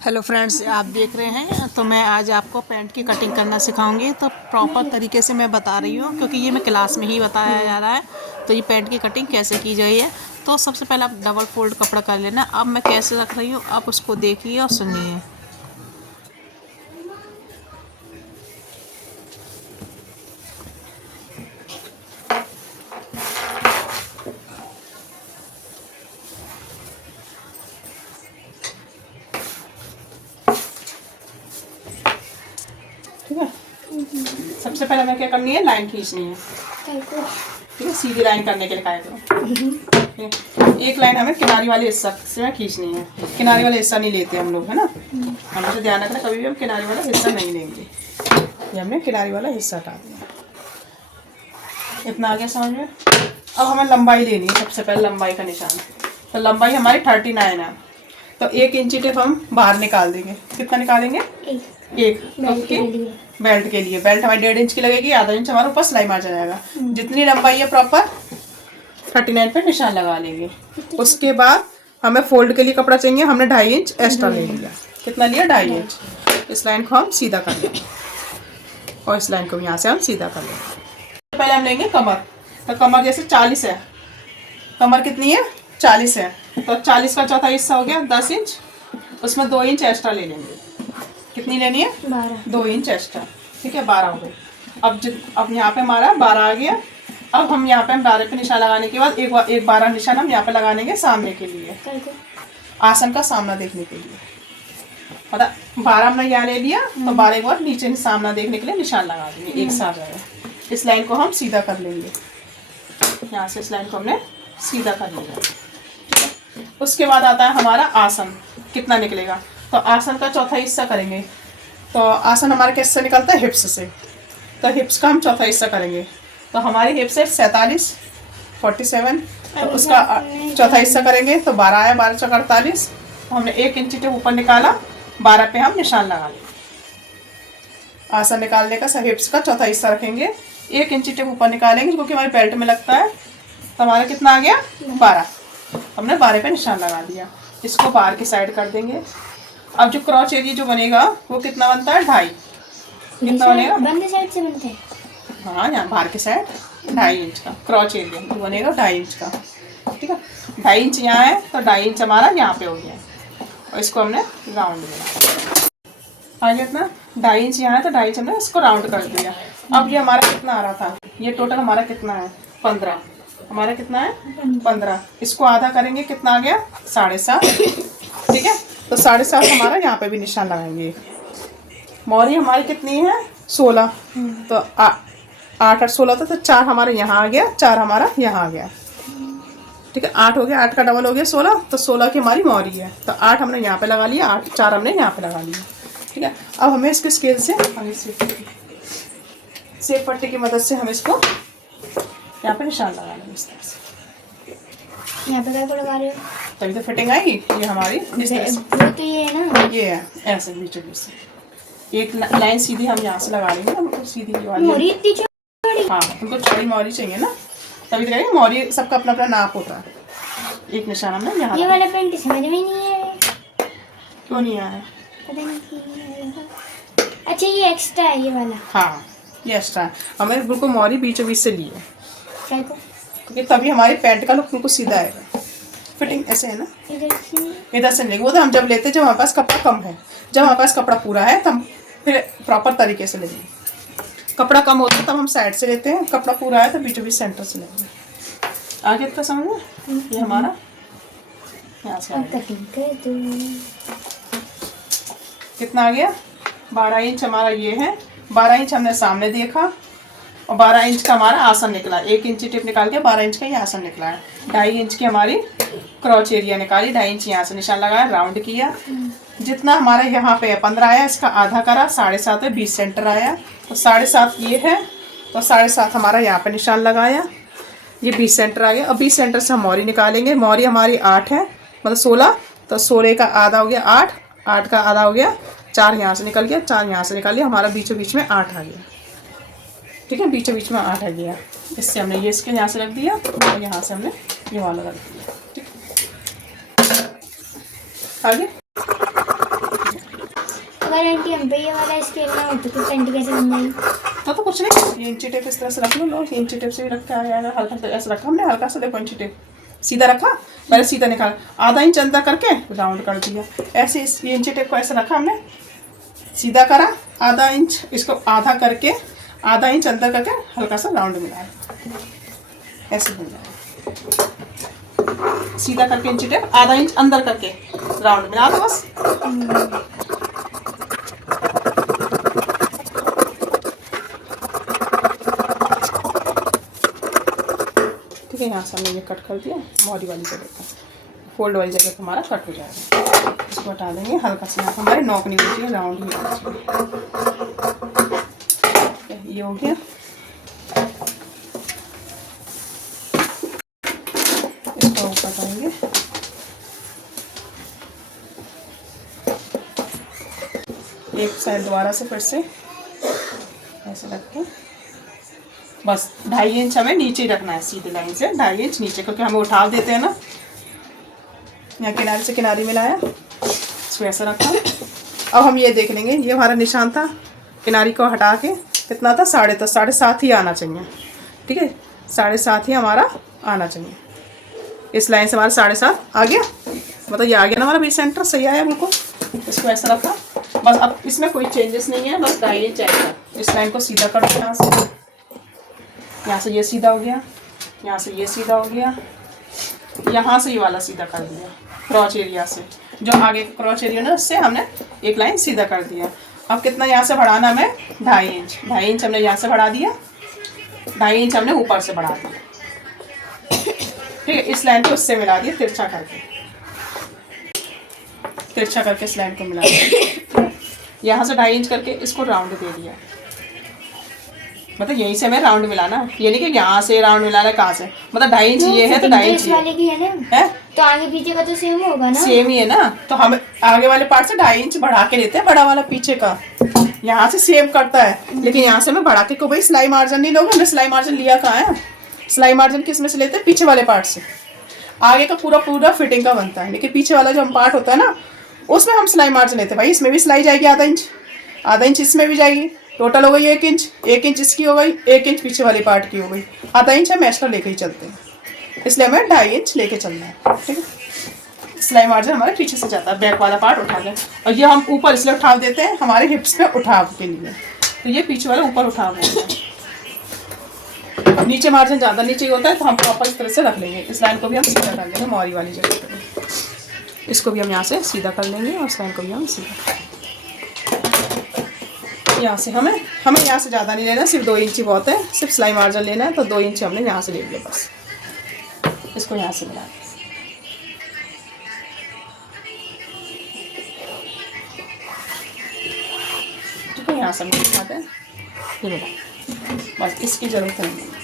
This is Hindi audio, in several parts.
हेलो फ्रेंड्स, आप देख रहे हैं। तो मैं आज आपको पैंट की कटिंग करना सिखाऊंगी। तो प्रॉपर तरीके से मैं बता रही हूँ क्योंकि ये मैं क्लास में ही बताया जा रहा है। तो ये पैंट की कटिंग कैसे की जाए है। तो सबसे पहले आप डबल फोल्ड कपड़ा कर लेना। अब मैं कैसे रख रही हूँ आप उसको देखिए और सुनिए। ठीक है, सबसे पहले हमें क्या करनी है, लाइन खींचनी है। ठीक है, सीधी लाइन करने के लिए काय करो। एक लाइन हमें किनारी वाले हिस्सा से खींचनी है। किनारी वाला हिस्सा नहीं लेते हम लोग, है ना। हमेशा ध्यान रखना, कभी भी हम किनारी वाला हिस्सा नहीं लेंगे। ये हमने किनारी वाला हिस्सा हटा दिया। इतना आ गया समझ में। अब हमें लंबाई लेनी है। सबसे पहले लंबाई का निशान। तो लंबाई हमारी 39 है। तो 1 इंची टेप हम बाहर निकाल देंगे। कितना निकालेंगे? एक बेल्ट के लिए। बेल्ट हमारी 1.5 इंच की लगेगी। आधा इंच हमारा ऊपर सिलाई मार जाएगा। जितनी लंबाई है प्रॉपर 39 पे निशान लगा लेंगे। उसके बाद हमें फोल्ड के लिए कपड़ा चाहिए। हमने 2.5 इंच एक्स्ट्रा ले लिया। कितना लिया? 2.5 इंच। इस लाइन को हम सीधा कर लेंगे और इस लाइन को यहाँ से हम सीधा कर लेंगे। पहले हम लेंगे कमर। तो कमर जैसे 40 है। कमर कितनी है? 40 है। तो 40 का चौथा हिस्सा हो गया 10 इंच। उसमें 2 इंच एक्स्ट्रा ले लेंगे। कितनी लेनी है? 2 इंच एक्स्ट्रा। ठीक है, 12 हो गई। अब यहाँ पे हमारा 12 आ गया। अब हम यहाँ पे 12 पे निशान लगाने के बाद एक 12 निशान हम यहाँ पे लगा लेंगे सामने के लिए, आसन का सामना देखने के लिए। मतलब 12 हमने यहाँ ले लिया तो 12 एक बार नीचे सामना देखने के लिए निशान लगा देंगे। एक साथ जाएगा। इस लाइन को हम सीधा कर लेंगे। यहाँ से इस लाइन को हमने सीधा कर लिया। उसके बाद आता है हमारा आसन। कितना निकलेगा? तो आसन का चौथा हिस्सा करेंगे। तो आसन हमारे किससे निकलता है? हिप्स से। तो हिप्स का हम चौथा हिस्सा करेंगे। तो हमारी हिप्स है 47 तो उसका चौथा हिस्सा करेंगे। तो 12 आया, 12 चौका 48। तो हमने 1 इंच टेप ऊपर निकाला, 12 पे हम निशान लगा लेंगे। आसन निकालने का हिप्स का चौथा हिस्सा रखेंगे। 1 इंच टेप ऊपर निकालेंगे क्योंकि हमारे बेल्ट में लगता है। तो हमारा कितना आ गया? 12। हमने 12 पे निशान लगा दिया। इसको बाहर की साइड कर देंगे। अब जो क्रॉच एरिया जो बनेगा वो कितना बनता है? 2.5। कितना बनेगा? बंद साइड से बनता है। हाँ, यहाँ बाहर की साइड 2.5 इंच का क्रॉच एरिया तो बनेगा 2.5 इंच का। ठीक है, 2.5 इंच यहाँ है तो 2.5 इंच हमारा यहाँ पे हो गया और इसको हमने राउंड दिया। आगे इतना 2.5 इंच यहाँ है तो 2.5 इंच हमने इसको राउंड कर दिया। अब ये हमारा कितना आ रहा था? ये टोटल हमारा कितना है? 15। हमारा कितना है? 15। इसको आधा करेंगे, कितना आ गया? 7.5। ठीक है, तो 7.5 हमारा यहाँ पे भी निशान लगाएंगे। मोहरी हमारी कितनी है? 16। तो 8 और 16 तो 4 हमारे यहाँ आ गया, 4 हमारा यहाँ आ गया। ठीक है, 8 हो गया, 8 का डबल हो गया 16। तो 16 की हमारी मोहरी है। तो 8 हमने यहाँ पे लगा लिया, 8 4 हमने यहाँ पे लगा लिया। ठीक है, अब हमें इसके स्केल से सेब पट्टी की मदद से हम इसको यहाँ पे निशान लगा लेंगे इस तरह से। यहाँ पे क्या लगा रहे हो? तभी तो फिटिंग आएगी। ये हमारी इस तरह से। वो तो ये है ना, ये है ऐसे बीचों बीच से एक लाइन सीधी हम यहाँ से लगा लेंगे ना, मतलब सीधी वाली। मोरी इतनी चौड़ी। हाँ, उनको चौड़ी मोहरी चाहिए ना, तभी तो कहेंगे। मोहरी सबका अपना अपना नाप होता है। एक निशान हमने यहाँ। ये वाला पेंट समझ में नहीं है। क्यों नहीं आया? पता नहीं क्यों। अच्छा, ये एक्स्ट्रा है ये वाला। हाँ, ये एक्स्ट्रा है। हमें बिल्कुल मोहरी बीचों बीच से ली है क्योंकि तभी हमारी पैंट का लुक बिल्कुल सीधा आएगा। फिटिंग ऐसे है ना, इधर से नहीं। वो तो हम जब लेते जब हमारे पास कपड़ा कम है। जब हमारे पास कपड़ा पूरा है तब फिर प्रॉपर तरीके से लेंगे। कपड़ा कम होता है तब हम साइड से लेते हैं। कपड़ा पूरा है तो बीचों बीच सेंटर से लेंगे। आगे इतना समझो। ये हमारा यहाँ से कितना आ गया? 12 इंच हमारा ये है। 12 इंच हमने सामने देखा और 12 इंच का हमारा आसन निकला। 1 इंच टिप निकाल के 12 इंच का ये आसन निकला है। 2.5 इंच की हमारी क्रॉच एरिया निकाली। 2.5 इंच यहाँ से निशान लगाया, राउंड किया। जितना हमारे यहाँ पे 15 आया, इसका आधा करा, 7.5 है, 20 सेंटर आया। तो 7.5 ये है, तो 7.5 हमारा यहाँ पे निशान लगाया। ये 20 सेंटर आ गया। अब 20 सेंटर से हम मोहरी निकालेंगे। मोहरी हमारी 8 है, मतलब 16। तो 16 का आधा हो गया 8, 8 का आधा हो गया 4, यहाँ से निकल गया 4, यहाँ से निकाल लिया। हमारा बीचों बीच में 8 आ गया। ठीक है, बीचों बीच में 8 आ गया। इससे हमने ये इसके यहाँ से रख दिया और यहाँ से हमने ये वाला रख दिया। ठीक, आगे अगर आंटी हम पे ये वाला स्केल ना हो तो पेंट कैसे बन जाएगी? तो कुछ नहीं, ये इंची टेप इस तरह से रख लो। इंची टेप से भी रखा है, हल्का सा ऐसा रखा हमने, हल्का सा देखो इंची टेप सीधा रखा, पहले सीधा निकाला, आधा इंच अंदर करके राउंड कर दिया। ऐसे इस इंची टेप को ऐसे रखा हमने, सीधा करा, आधा इंच इसको आधा करके, आधा इंच अंदर करके हल्का सा राउंड मिलाया, ऐसे बन जाएगा। सीधा करके इंची टेप आधा इंच अंदर करके राउंड मिला दो बस। ठीक है, यहाँ से हमने ये कट कर दिया, बॉडी वाली जगह का, फोल्ड वाली जगह का हमारा कट हो जाएगा। इसको हटा देंगे, हल्का सा यहाँ हमारे नॉक नहीं होनी चाहिए, राउंड ही होना चाहिए। ये हो गया। इसको ऊपर करेंगे, एक साइड दोबारा से फिर से ऐसे रख के बस 2.5 इंच हमें नीचे रखना है, सीधी लाइन से 2.5 इंच नीचे, क्योंकि हमें उठाव देते हैं ना। यहाँ किनारे से किनारे मिलाया, इसको ऐसा रखा। अब हम ये देख लेंगे, ये हमारा निशान था, किनारी को हटा के कितना था, 7.5 ही आना चाहिए। ठीक है, 7.5 ही हमारा आना चाहिए। इस लाइन से हमारा 7.5 आ गया, मतलब ये आ गया ना हमारा बीच सेंटर, सही आया बिल्कुल। इसको ऐसा रखा बस। अब इसमें कोई चेंजेस नहीं है, बस 2.5 इंच आएगा। इस लाइन को सीधा कर दो, यहाँ से ये सीधा हो गया, यहाँ से ये सीधा हो गया, यहाँ से ये वाला सीधा कर दिया क्रॉच एरिया से, जो आगे का क्रॉच एरिया ना उससे हमने एक लाइन सीधा कर दिया। अब कितना यहाँ से बढ़ाना हमें, 2.5 इंच। 2.5 इंच हमने यहाँ से बढ़ा दिया, 2.5 इंच हमने ऊपर से बढ़ा दिया। ठीक है, इस लाइन को उससे मिला दिया, तिरछा करके इस लाइन को मिला दिया। यहाँ से 2.5 इंच करके इसको राउंड दे दिया, मतलब यहीं से हमें राउंड मिलाना, ये नहीं कि यहाँ से राउंड मिलाना, कहाँ से, मतलब 2.5 इंच ये है तो 2.5 इंच वाले की है ना है? तो आगे पीछे का तो सेम होगा ना, सेम ही है ना। तो हम आगे वाले पार्ट से 2.5 इंच बढ़ा के लेते हैं, बड़ा वाला पीछे का यहाँ से सेम करता है, लेकिन यहाँ से मैं बढ़ा के, को भाई सिलाई मार्जिन नहीं लोगे, हमने सिलाई मार्जिन लिया कहाँ है, सिलाई मार्जिन किस में से लेते हैं, पीछे वाले पार्ट से। आगे का पूरा फिटिंग का बनता है, लेकिन पीछे वाला जो हम पार्ट होता है ना, उसमें हम सिलाई मार्जिन लेते हैं। भाई इसमें भी सिलाई जाएगी आधा इंच इसमें भी जाएगी, टोटल हो गई 1 इंच इसकी हो गई, 1 इंच पीछे वाली पार्ट की हो गई, आधा इंच हम एक्स्ट्रा लेके ही चलते हैं, इसलिए हमें 2.5 इंच लेके चलना है। ठीक है, सिलाई मार्जिन हमारे पीछे से जाता है, बैक वाला पार्ट उठा दें, और ये हम ऊपर इसलिए उठाव देते हैं हमारे हिप्स पे उठाव के लिए, तो ये पीछे वाला ऊपर उठाव होता है। नीचे मार्जिन ज़्यादा नीचे होता है, तो हम प्रॉपर इस तरह से रख लेंगे। इस लाइन को भी हम सीधा कर लेंगे, मोरी वाली जगह पर, इसको भी हम यहाँ से सीधा कर लेंगे, और इस लाइन को भी हम सीधा। यहाँ से हमें यहाँ से ज़्यादा नहीं लेना, सिर्फ 2 इंच ही बहुत है, सिर्फ सिलाई मार्जिन लेना है, तो 2 इंच हमने यहाँ से ले लिया बस। इसको यहाँ से मिला, ठीक है, यहाँ से हम दिखाते हैं, ये मिला बस, इसकी ज़रूरत नहीं है।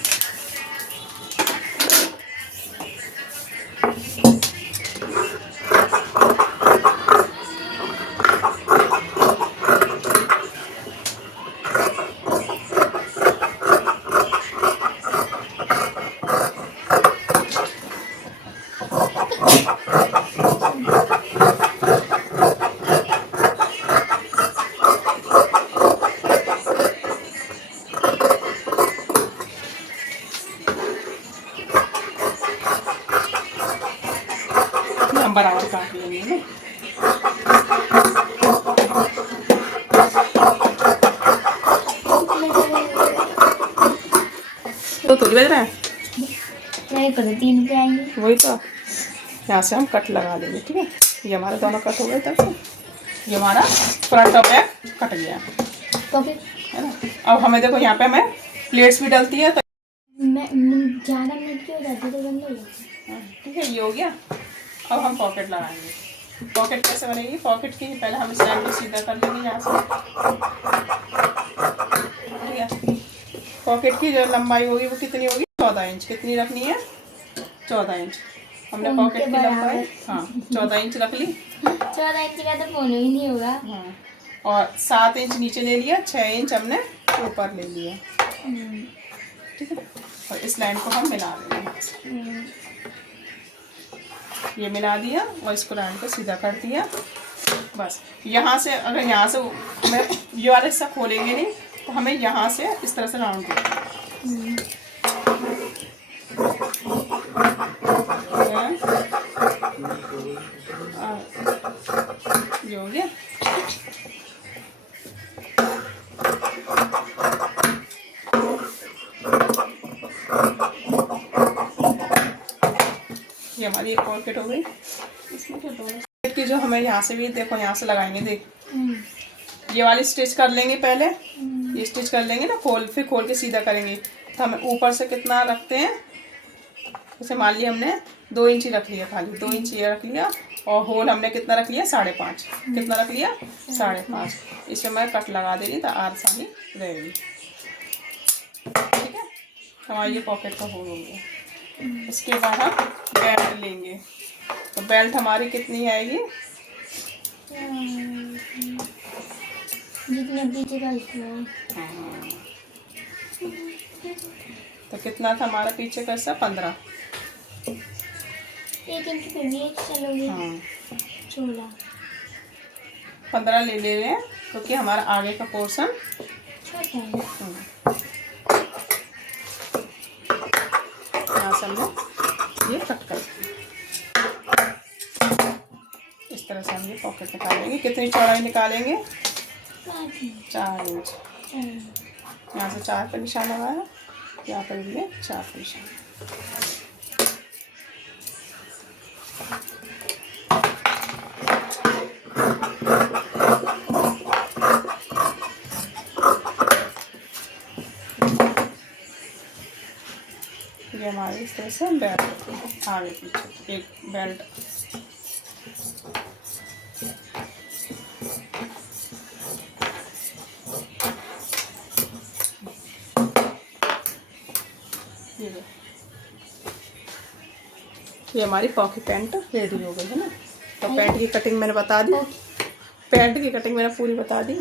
बराबर काट लेंगे ना, तो थोड़ी बज रहा है, नहीं पता 3 पे आएंगे, वही तो। यहाँ से हम कट लगा देंगे। ठीक है, ये हमारा दोनों कट हो गए, तब से ये हमारा फ्रंट और बैक कट गया, तो फिर है ना। अब हमें देखो यहाँ पे हमें प्लेट्स भी डलती है, तो मैं 11 मिनट की हो जाती तो बंद हो जाती। ठीक है, ये हो गया। अब हम पॉकेट लगाएंगे। पॉकेट कैसे बनेगी, पॉकेट की पहले हम इस लाइन को सीधा कर लेंगे यहाँ से। ठीक है, पॉकेट की जो लंबाई होगी वो कितनी होगी, 14 इंच। कितनी रखनी है, 14 इंच। हमने पॉकेट की लंबाई 14 इंच रख ली। 14 इंच का तो फोन ही नहीं होगा। हाँ, और 7 इंच नीचे ले लिया, 6 इंच हमने ऊपर ले लिया। ठीक है, और इस लाइन को हम मिला देंगे। ये मिला दिया और इसको लाइन को सीधा कर दिया। बस यहाँ से, अगर यहाँ से हमें ये वाला हिस्सा खोलेंगे नहीं तो हमें यहाँ से इस तरह से राउंड करना ये हो गया। ये हमारी एक पॉकेट हो गई। इसमें क्या दोनों की जो हमें यहाँ से भी देखो, यहाँ से लगाएंगे, देख ये वाली स्टिच कर लेंगे पहले, ये स्टिच कर लेंगे ना, फिर खोल के सीधा करेंगे। तो हमें ऊपर से कितना रखते हैं, जैसे मान लिया हमने 2 इंच रख लिया, खाली 2 इंच ये रख लिया, और होल हमने कितना रख लिया 5.5, कितना रख लिया 5.5। इसमें मैं कट लगा देंगी तो आसानी रहेगी। ठीक है, हमारी ये पॉकेट का होल हो गया। इसके बाद हम बेल्ट लेंगे, तो बेल्ट हमारी कितनी आएगी, जितने पीछे का हिस्सा। तो कितना था हमारा पीछे का हिस्सा, 15। 1 इंच पे भी एक्स्ट्रा लोगे। हाँ 16 15 ले ले लें, क्योंकि हमारा आगे का पोर्शन छोटा है। यहाँ से हमने ये कट कर, इस तरह से हम ये पॉकेट निकालेंगे। कितनी चौड़ाई निकालेंगे, 4 इंच। यहाँ से 4 का निशान लगाया, यहाँ पर भी 4 का निशान। ये हमारे इस तरह से बेल्ट आगे पीछे एक बेल्ट। ये हमारी पॉकेट पैंट रेडी हो गई है ना। तो पैंट की कटिंग मैंने बता दी, पैंट की कटिंग मैंने पूरी बता दी।